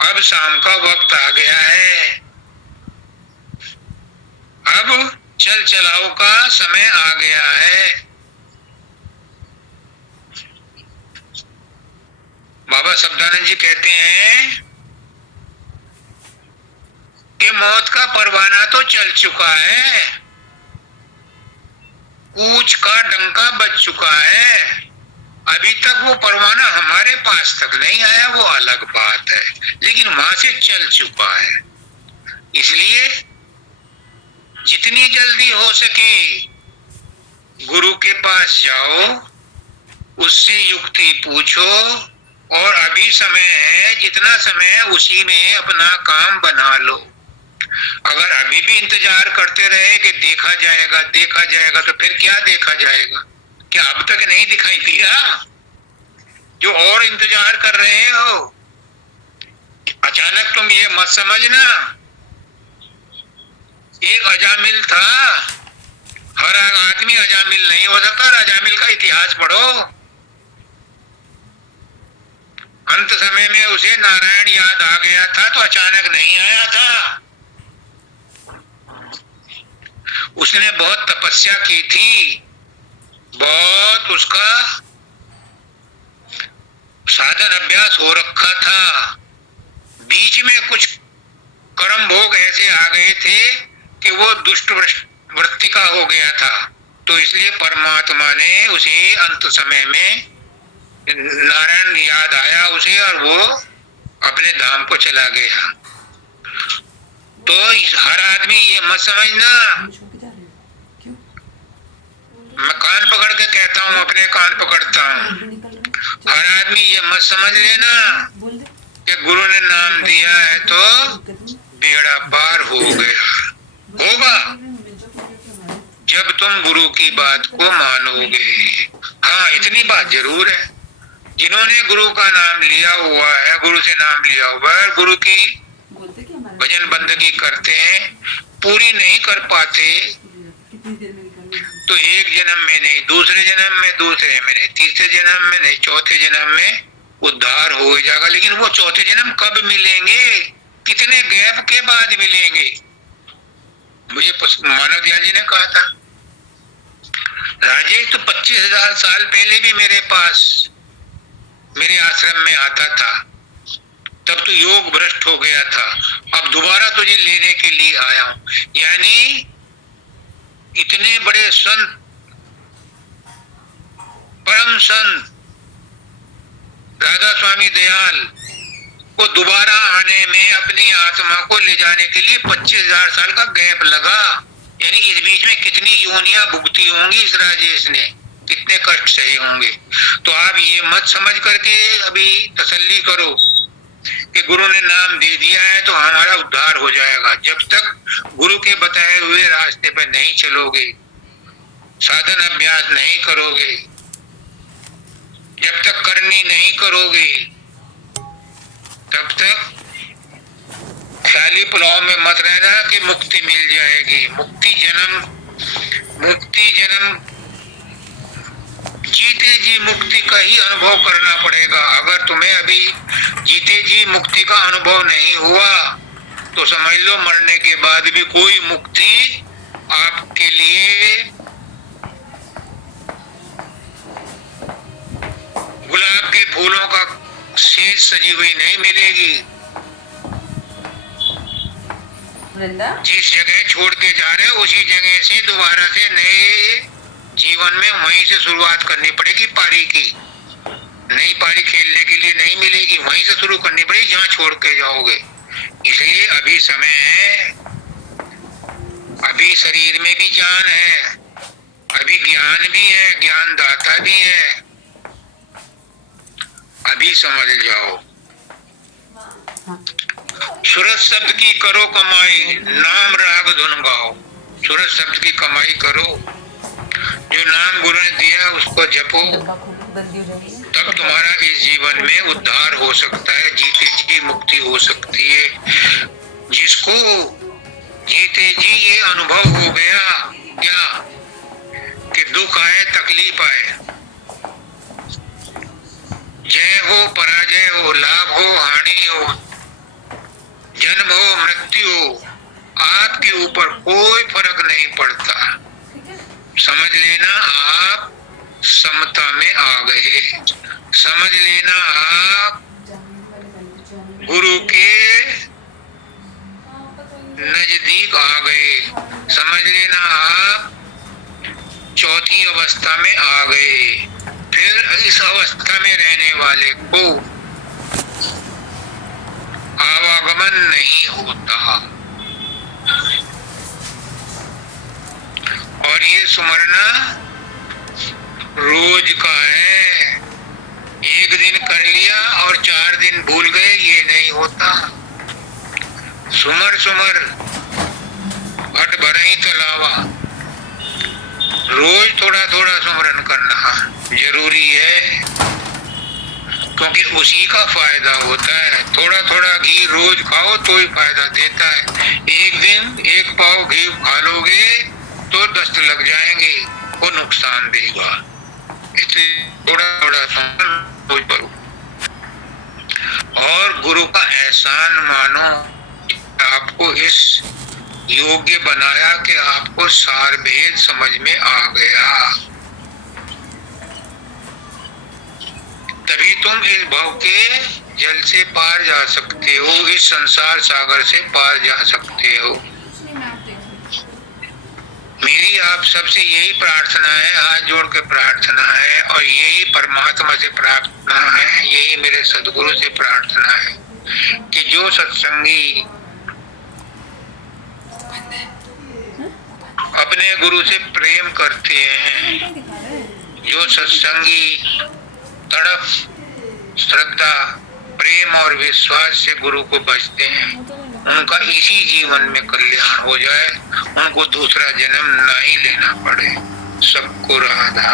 अब शाम का वक्त आ गया है, अब चल चलाओ का समय आ गया है। बाबा शब्दानंद जी कहते हैं कि मौत का परवाना तो चल चुका है, कूच का डंका बज चुका है, अभी तक वो परवाना हमारे पास तक नहीं आया, वो अलग बात है, लेकिन वहां से चल चुका है। इसलिए जितनी जल्दी हो सके गुरु के पास जाओ, उससे युक्ति पूछो, और अभी समय है, जितना समय है उसी में अपना काम बना लो। अगर अभी भी इंतजार करते रहे कि देखा जाएगा देखा जाएगा, तो फिर क्या देखा जाएगा? क्या अब तक नहीं दिखाई दिया जो और इंतजार कर रहे हो? अचानक तुम ये मत समझना एक अजामिल था, हर आदमी अजामिल नहीं हो सकता। अजामिल का इतिहास पढ़ो। अंत समय में उसे नारायण याद आ गया था, तो अचानक नहीं आया था। उसने बहुत तपस्या की थी, बहुत उसका साधन अभ्यास हो रखा था। बीच में कुछ कर्म भोग ऐसे आ गए थे कि वो दुष्ट वृत्ति का हो गया था, तो इसलिए परमात्मा ने उसे अंत समय में नारायण याद आया उसे, और वो अपने धाम को चला गया। तो हर आदमी ये मत समझना, मैं कान पकड़ के कहता हूँ, अपने कान पकड़ता हूँ, हर आदमी ये मत समझ लेना कि गुरु ने नाम दिया है तो बेड़ा पार हो गया। होगा जब तुम गुरु की बात को मानोगे। हाँ, इतनी बात जरूर है, जिन्होंने गुरु का नाम लिया हुआ है, गुरु से नाम लिया हुआ है, गुरु की भजन बंदगी करते हैं, पूरी नहीं कर पाते तो एक जन्म में नहीं, दूसरे जन्म में, दूसरे में नहीं, तीसरे जन्म में नहीं, चौथे जन्म में उद्धार हो जाएगा। लेकिन वो चौथे जन्म कब मिलेंगे, कितने गैप के बाद मिलेंगे? मुझे मानव दयाल जी ने कहा था, राजेश तो 25,000 साल पहले भी मेरे पास, मेरे आश्रम में आता था, तब तो योग भ्रष्ट हो गया था, अब दोबारा तुझे लेने के लिए आया हूं। यानी इतने बड़े संत, परम संत राधा स्वामी दयाल को दोबारा आने में अपनी आत्मा को ले जाने के लिए 25,000 साल का गैप लगा। यानी इस बीच में कितनी योनियां भुगती होंगी इस राजेश ने, कितने कष्ट सहे होंगे। तो आप ये मत समझ करके अभी तसल्ली करो कि गुरु ने नाम दे दिया है तो हमारा उद्धार हो जाएगा। जब तक गुरु के बताए हुए रास्ते पर नहीं चलोगे, साधन अभ्यास नहीं करोगे, जब तक करनी नहीं करोगे, तब तक ख्याली पुलाव में मत रहना कि मुक्ति मिल जाएगी। मुक्ति जन्म जीते जी मुक्ति का ही अनुभव करना पड़ेगा। अगर तुम्हें अभी जीते जी मुक्ति का अनुभव नहीं हुआ तो समझ लो मरने के बाद भी कोई मुक्ति आपके लिए गुलाब के फूलों का शेष सजी हुई नहीं मिलेगी। जिस जगह छोड़ के जा रहे हो उसी जगह से दोबारा से नए जीवन में वहीं से शुरुआत करनी पड़ेगी। पारी की नई पारी खेलने के लिए नहीं मिलेगी, वहीं से शुरू करनी पड़ेगी जहां छोड़ के जाओगे। इसलिए अभी समय है, अभी शरीर में भी जान है, अभी ज्ञान भी है, ज्ञान दाता भी है, अभी समझ जाओ। सूरज शब्द की करो कमाई, नाम राग धुन गाओ। सूरज शब्द की कमाई करो, जो नाम गुरु ने दिया उसको जपो, तब तुम्हारा इस जीवन में उद्धार हो सकता है, जीते जी मुक्ति हो सकती है। जिसको जीते जी ये अनुभव हो गया क्या कि दुख आए तकलीफ आए, जय हो पराजय हो, लाभ हो हानि हो, जन्म हो मृत्यु हो, आपके ऊपर कोई फर्क नहीं पड़ता। समझ लेना आप समता में आ गए, समझ लेना आप गुरु के नजदीक आ गए, समझ लेना आप चौथी अवस्था में आ गए। फिर इस अवस्था में रहने वाले को आवागमन नहीं होता। और ये सुमरना रोज का है, एक दिन कर लिया और 4 दिन भूल गए ये नहीं होता। सुमर सुमर भट भरई तलावा, रोज थोड़ा थोड़ा सुमरन करना जरूरी है, क्योंकि उसी का फायदा होता है। थोड़ा थोड़ा घी रोज खाओ तो ही फायदा देता है। एक दिन एक पाव घी खा लोगे तो दस्त लग जाएंगे, वो नुकसान देगा। इसलिए थोड़ा थोड़ा सुमरन करो और गुरु का एहसान मानो, आपको इस योग्य बनाया कि आपको सार भेद समझ में आ गया। तभी तुम इस भव के जल से पार जा सकते हो, इस संसार सागर से पार जा सकते हो। मेरी आप सबसे यही प्रार्थना है, हाथ जोड़ के प्रार्थना है, और यही परमात्मा से प्रार्थना है, यही मेरे सदगुरु से प्रार्थना है कि जो सत्संगी अपने गुरु से प्रेम करते हैं, जो सत्संगी तड़प श्रद्धा प्रेम और विश्वास से गुरु को बचते हैं, उनका इसी जीवन में कल्याण हो जाए, उनको दूसरा जन्म ना ही लेना पड़े। सबको राधा।